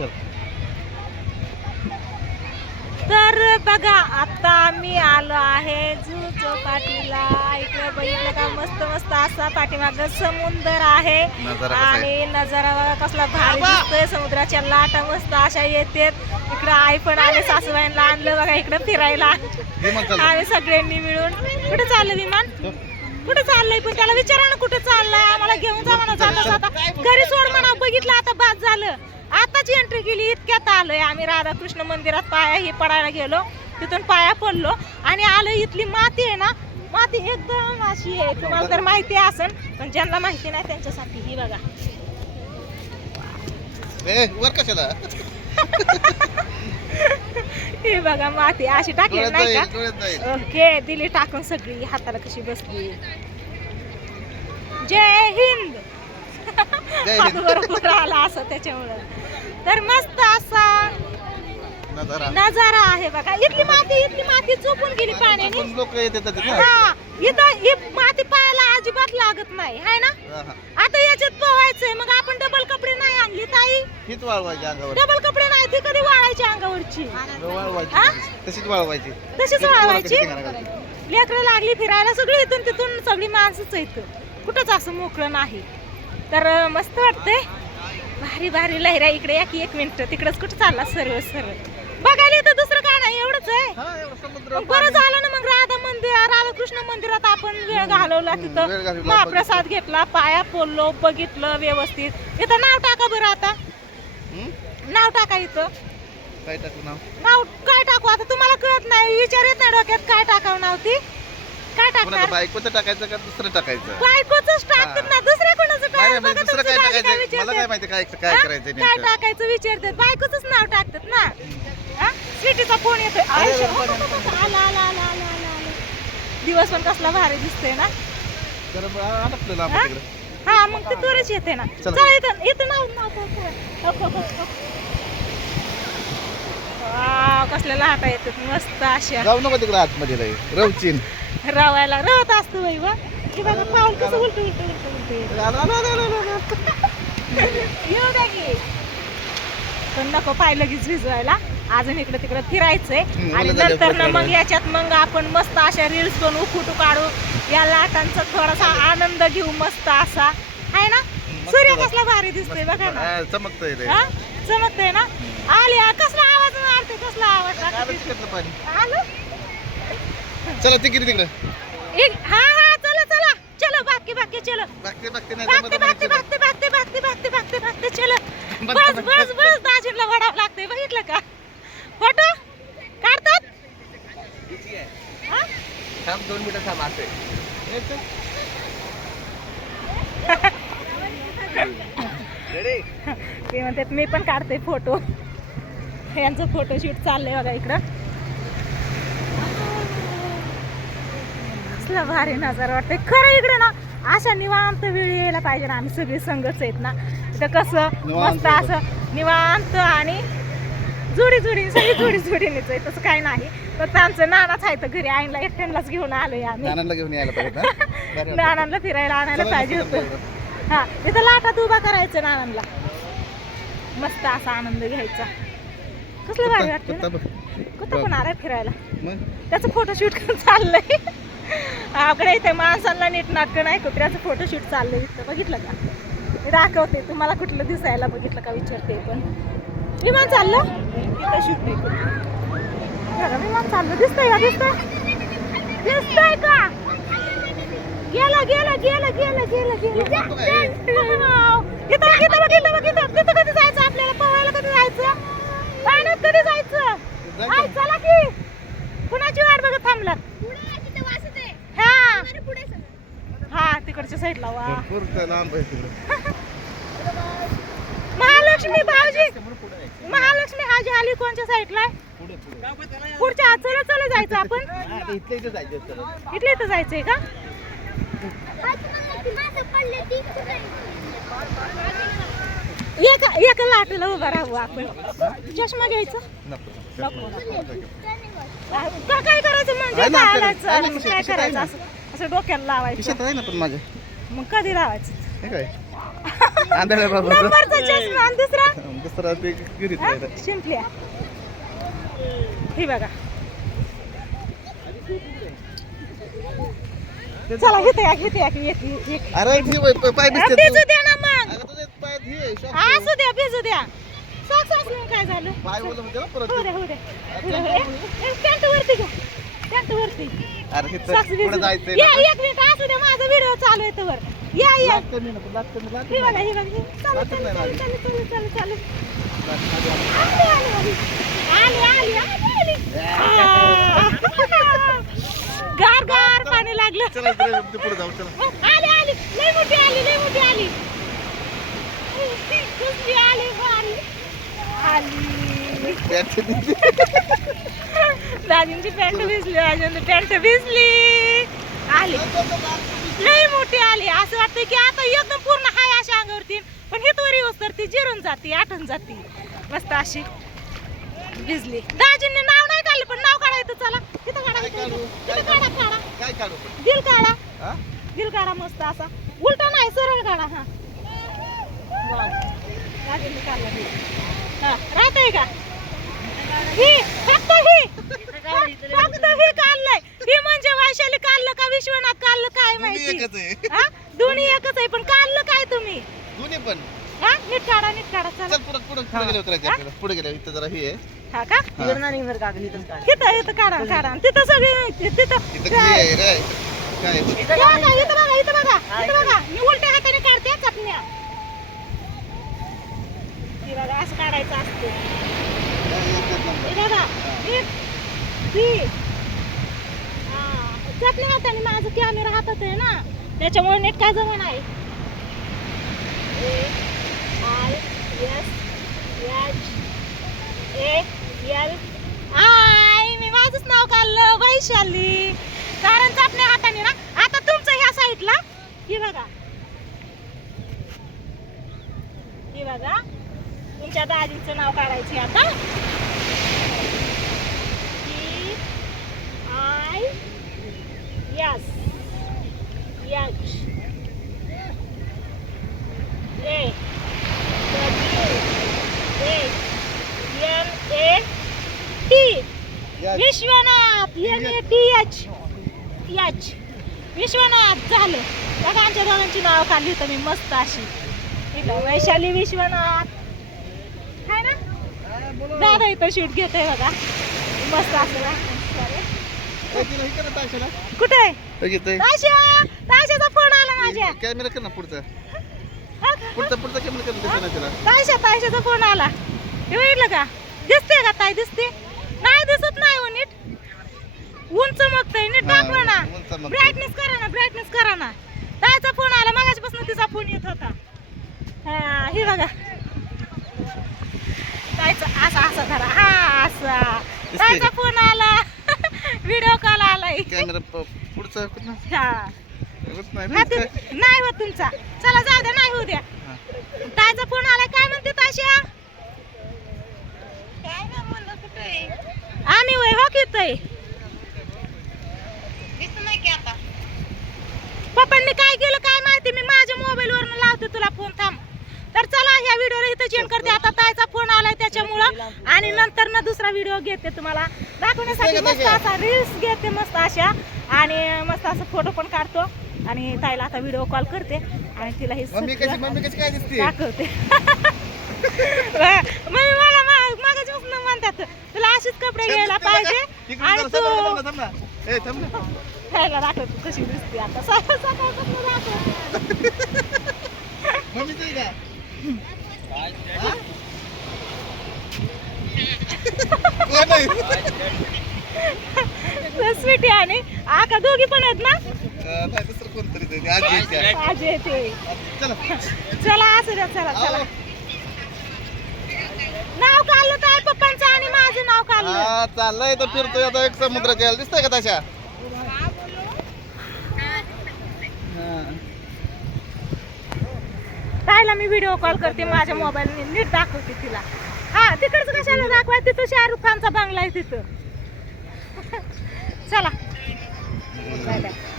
चल. तर बघा आता मी आलो आहे झू चौपाटीला. इकडे बघितलं का मस्त मस्त असा पाठीमाग समुद्र आहे? आणि नजारा बघा कसला भारी दिसतोय समुद्राच्या लाटा मस्त अशा येतात. इकडं आई पण आले सासूबाईंना आणलं बघा इकडं फिरायला. आम्ही सगळ्यांनी मिळून. कुठे चाललं विमान. कुठे चाललंय पण त्याला विचारा ना कुठे चाललंय. आम्हाला घेऊन जा म्हणा जाता जाता. घरी सोड म्हणा बघितलं आता बाद झालं. आताची एंट्री केली इतक्यात आलोय आम्ही राधाकृष्ण मंदिरात पाया ही पडायला गेलो. तिथून पाया पडलो आणि आलो इथली माती आहे ना माती एकदम अशी आहे. तुम्हाला तर माहिती असेल पण ज्यांना माहिती नाही त्यांच्यासाठी ही बघा. ही बघा माती अशी टाकली नाही का? ओके दिली टाकून सगळी हाताला कशी बसली. जय हिंद. बरोबर आला असं त्याच्यामुळं. तर मस्त असा नजारा. आहे बघा. इथली माती इथली माती चुकून गेली पाण्याने. लोक येतात ना. हा इथं ही माती पायाला अजिबात लागत नाही हाय ना. आता याच्यात पोहायचंय मग आपण डबल कपडे नाही आणली ताई? हीच वाळवायची अंगावर. डबल कपडे नाही ती कधी वाळायची अंगावरची? हा? वाळवायची. तशीच वाळवायची. तशीच वाळवायची. लेकरं लागली फिरायला सगळी इथून तिथून सगळी माणसंच आहेत. कुठंच असं मोकळं नाही. तर अं, मस्त वाटतंय. भारी भारी लहऱ्या इकडे या की एक मिनिट. तिकडंच कुठं चालला? सरळ सरळ बघायला इथं दुसरं काय नाही एवढंच आहे. हा, बरं झालं ना मग राधा मंदिर राधाकृष्ण मंदिरात आपण वेळ घालवला तिथं. महाप्रसाद घेतला पाया पोललो बघितलं व्यवस्थित. इथं नाव टाका बरं आता. हं? नाव टाका इथं. काय टाकू नाव? नाव काय टाकू आता? तुम्हाला कळत नाही. विचार येत नाही डोक्यात. काय टाकावं नाव ती? कोणाचं टाकणार बायकोचं टाकायचं का दुसरं टाकायचं? बायकोच टाकतात ना दुसऱ्या कोणाचं? नाही, टाक- नाही, बघा दुसरं तुमची काय गाडी टाकायचं? मला काय विचारतात. माहिती काय काय हा? करायचं काय नेमकं? टाकायचं विचारतात? बायकोच नाव टाकतात ना? हा? स्वीटीचा फोन येतोय. आय, अरे, आला आला आला आला आला आला. दिवस पण कसला भारी दिसतोय ना? जरा बा- अडकलं लांब हा? तिकडं. हा मग ते त्वरेच येते ना. चला. चला इथं इथं नाव नाव नाव- नाव. वाव, कसल्या लाटा येतात. मस्त अशा. जाऊ नको तिकडे आतमध्ये रवचीन. रवायला रवत असतो बाई वा हे बघा पाऊल कसं उलट उलट उलट. येऊ द्या की. पण नको पाय लगेच भिजवायला. अजून इकडे तिकडे फिरायचंय. आणि नंतर ना मग. याच्यात मग आपण मस्त अशा रील्स बनवू फोटो काढू. या लाटांचा थोडासा आनंद घेऊ मस्त असा. आहे ना? सूर्य कसला भारी दिसतोय बघा ना. चमकतंय. हा? चमकतंय ना? आले हा, कसला आवाज मारते कसला आवाज आलो? चला तिकीट तिकडे. एक हा हा चला चला. चलो बाकी बाकी चलो. बागते बागते नाही भागते जमत भागते. भागते भागते भागते भागते भागते भागते चलो. बस, बस बस, बस बस दाजीला वडावं लागतंय बघितलं का? फोटो? काढतात? हा? थांब दोन मिनिटं थांब असं रेडी ते म्हणतात मी पण काढते फोटो. यांचं फोटोशूट चाललंय बघा इकडं. कसला भारी नजारा वाटतंय. खरं इकडे ना अशा निवांत वेळी यायला पाहिजे ना आम्ही सगळी संघच आहेत ना. इथं कसं मस्त असं निवांत आणि जोडी जोडी सगळी जोडी जोडीनेच आहे. तसं काही नाही. फक्त आमचं नानाच आहे तर घरी. आईला एकट्यालाच घेऊन आलोय आम्ही. नानांना घेऊन यायला पाहिजे ना? बरं वाटतं. नानांना फिरायला आणायला पाहिजे होतं. हा इथं लाटात उभा करायचं नानांना मस्त असा आनंद घ्यायचा. कसलं भारी वाटतं. कुठं पण आलाय फिरायला. त्याचं फोटोशूट करून चाललंय. आपल्या इथे माणसांना नीट नाटकं नाही कुत्र्याचं फोटोशूट चाललंय इथं. बघितलं का? मी दाखवते. तुम्हाला कुठलं दिसायला बघितलं का विचारते पण. विमान चाललं? इथं शूट बघा, विमान चाललं. दिसतंय का? दिसतंय? दिसतंय का? गेलं गेलं गेलं गेलं गेलं गेलं. इथं इथं बघ, इथं बघ, इथं. तिथं कधी जायचं आपल्याला? पवायला कधी जायचं? पाण्यात कधी जायचं? चला की. कुणाची वाट बघत थांबलात? हा हा तिकडच्या साईडला वा. भरपूर लांब आहे तिकडे. महालक्ष्मी भाऊजी महालक्ष्मी हाजी आली कोणच्या साईडला आहे? पुढे पुढे. पुढच्या चला चला जायचं आपण? हा, ते इथल्या इथे जायचं असतं. इथल्या इथं जायचंय का? एका एका लाटेला उभा राहू आपण. चष्मा घ्यायचा? नको. नको, का काय करायचं म्हणजे आहे ना, काय आपल्याला- आहे ना, करायचं? असं? असं डोक्याला लावायचं. खिशात आहे ना पण माझ्या मग कधी लावायचं? हे काय? आंधळ्या बाबा. नंबरचा चष्मा आणि दुसरा? दुसरा ते घरीच हा? राहिलं. शिंपल्या. ही बघा. चला घेते या घेते या येते येते अरे ती वय- प- पाय दिसते भिजू द्या ना मग. अगं तुझे पाय हे शॉक असू द्या भिजू द्या. सॉक्स असलं काय झालं? पाय ओलं होते ना परत. हो हो हो द्या, हो द्या. पॅन्ट वरती घ्या. अरे हे तर पुढे जायचंय या ना. एक मिनिट असू द्या माझा व्हिडिओ चालू आहे तवर. या या. लागतं नाही ना, लागतं नाही, लागतं ही बघा नाही. ही बघा ही. चालू लागत चालू नाही चालू चालू चालू चालू चालू. लागतं नाही. आली. आली आली आली. आली आली गार गार पाणी लागलं. चला इकडे ते पुढे जाऊ चला. आली आली. लय मोठी आली लय मोठी आली. आली आली. दाजींची पॅन्ट भिजली दाजींची पॅन्ट भिजली. आली. लय मोठी आली. असं वाटतं की आता एकदम पूर्ण हाय अशा अंगावरती. पण हितवर येऊस तर ती जिरून जाते आठवून जाते. मस्त अशी भिजली. दाजींनी नाव नाही काढलं पण नाव काढायचं चला. तिथं काढा काढू? काढा? दिल काढा. हा? दिल काढा मस्त असा. उलटा नाही सरळ काढा हा. दाजींनी काढला. हा. राहतंय का? ही फक्त ही. फक्त ही काढलंय. ही म्हणजे वैशाली काढलं का विश्वनाथ काढलं काय दोन्ही माहिती? एकच आहे. हा? दोन्ही एकच आहे पण काढलं काय तुम्ही? दोन्ही पण. हा? नीट काढा नीट काढा चला. चल पुढे पुढे पुढे गेले उतरायचे हा? आपल्याला. पुढे गेले इथं जरा हे आहे. हा का? हा. तिथं इथं काढा काढा. तिथं सगळी तिथं इथं हे आहे रे. काय आहे? इथं बघा इथं बघा इथं बघा इथं बघा. मी उलट्या हाताने काढते चटण्या. ती बघा असं काढायचं असतं हे बघा नीट. ती. हा. चटणी हाताने माझं कॅमेरा हातात आहे ना त्याच्यामुळे नेट काय जवळ आहे आय ए एल आय मी माझंच नाव काढलं वैशाली कारण चटण्या हाताने ना आता तुमचं ह्या साईडला ही बघा ही बघा तुमच्या दाजीचं नाव काढायचे आता A W A N A T या- Vishwanath. N A T H H Vishwanath. झालं. बघा आमच्या दोघांची नाव काढली होतं. मी मस्त अशी. वैशाली विश्वनाथ. आहे ना. दादा इथं शूट घेतोय बघा. मस्त असं वाटतं. ए, तिला हे कर ना ताशाला. कुठे. ताशा ताशाचा फोन आला माझ्या. कॅमेरा कर ना पुढचा? पुढचा पुढचा कॅमेरा कर ना दिसेना तिला तायशा तायशाचा फोन आला. हे बघितलं का? दिसते का ताई? दिसते? नाही दिसत नाही हो नीट. ऊन चमकतंय नीट. दाखवा ना. ब्राईटनेस करा ना ब्राईटनेस करा ना. ताईचा फोन आला. मगाचपासून तिचा फोन येत होता. हा हे बघा. ताईचा असा असा धरा हा असा. ताईचा? फोन आला. व्हिडिओ कॉल आलाय. कॅमेरा पुढचा. हा. होत नाही हा, ते- काय. नाही तुमचा. चला जाऊ द्या नाही होऊ द्या. हा. ताईचा फोन आलाय काय म्हणते ताशा? आम्ही वय हो काय केलं काय माहिती मी माझ्या मोबाईल वरून लावते तुला फोन थांब तर चला ह्या चेंज करते. आता ताईचा फोन आलाय त्याच्यामुळं. आणि नंतर ना दुसरा व्हिडिओ घेते तुम्हाला. दाखवण्यासाठी मस्त असा रील्स घेते मस्त अशा. आणि मस्त असं फोटो पण काढतो. आणि ताईला आता व्हिडिओ कॉल करते. आणि तिला हे मम्मी मम्मी दाखवते. मम्मी मला म्हणतात तुला अशीच कपडे घ्यायला पाहिजे आणि तू. खायला दाखवतो कशी दिसते आता. सकाळपासून आहे? स्वीटी आणि आका दोघी पण आहेत ना अं, नाही, चला. असू द्या चला चला नाव काढलं तर पप्पांचं आणि माझं नाव काढलं चाललंय तर फिरतोय आता एक समुद्राच्या याला. दिसतंय का तशा राहायला मी व्हिडिओ कॉल करते माझ्या मोबाईलने नीट दाखवते तिला. हा तिकडचं कशाला दाखवाय तिथं शाहरुख खानचा बंगला आहे तिथं. चला. Bye bye